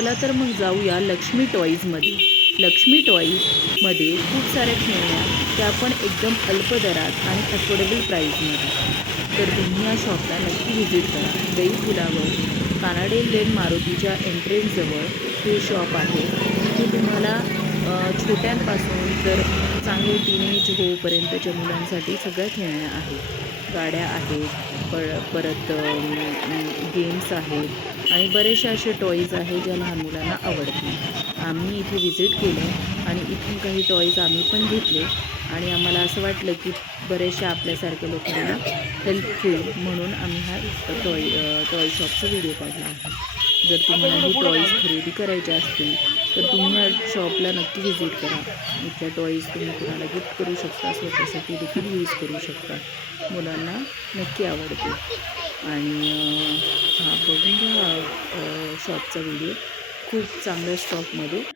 चला तर मग जाऊया लक्ष्मी टॉईजमध्ये. लक्ष्मी टॉईजमध्ये खूप साऱ्या खेळण्या त्या पण एकदम अल्प दरात आणि अफोर्डेबल प्राईजमध्ये. तर तुम्ही या शॉपला नक्की व्हिजिट करा. दही पुलावर कानाडे लेन मारुतीच्या एंट्रन्सजवळ हे शॉप आहे. इथे तुम्हाला छोट्यांपासून तर चांगले टीनेज होईपर्यंतच्या मुलांसाठी सगळ्या खेळण्या आहेत. गाड्या आहेत, परत गेम्स आहेत आणि बरेचसे असे टॉईज आहेत ज्या लहान मुलांना आवडतील. आम्ही इथे व्हिजिट केले आणि इथून काही टॉईज आम्ही पण घेतले आणि आम्हाला असं वाटलं की बरेचशा आपल्यासारख्या लोकांना हेल्पफुल म्हणून आम्ही हा टॉय शॉपचा व्हिडिओ काढला आहे. जर तुम्हाला ही टॉईज खरेदी करायचे असतील तर तुम्ही ह्या शॉपला नक्की व्हिजिट करा. इथल्या टॉईज तुम्ही कुणाला गिफ्ट करू शकता, स्वतःसाठी देखील यूज करू शकता. मुलांना नक्की आवडते. आणि हा बघून घ्या शॉपचा व्हिडिओ. खूप चांगल्या स्टॉकमध्ये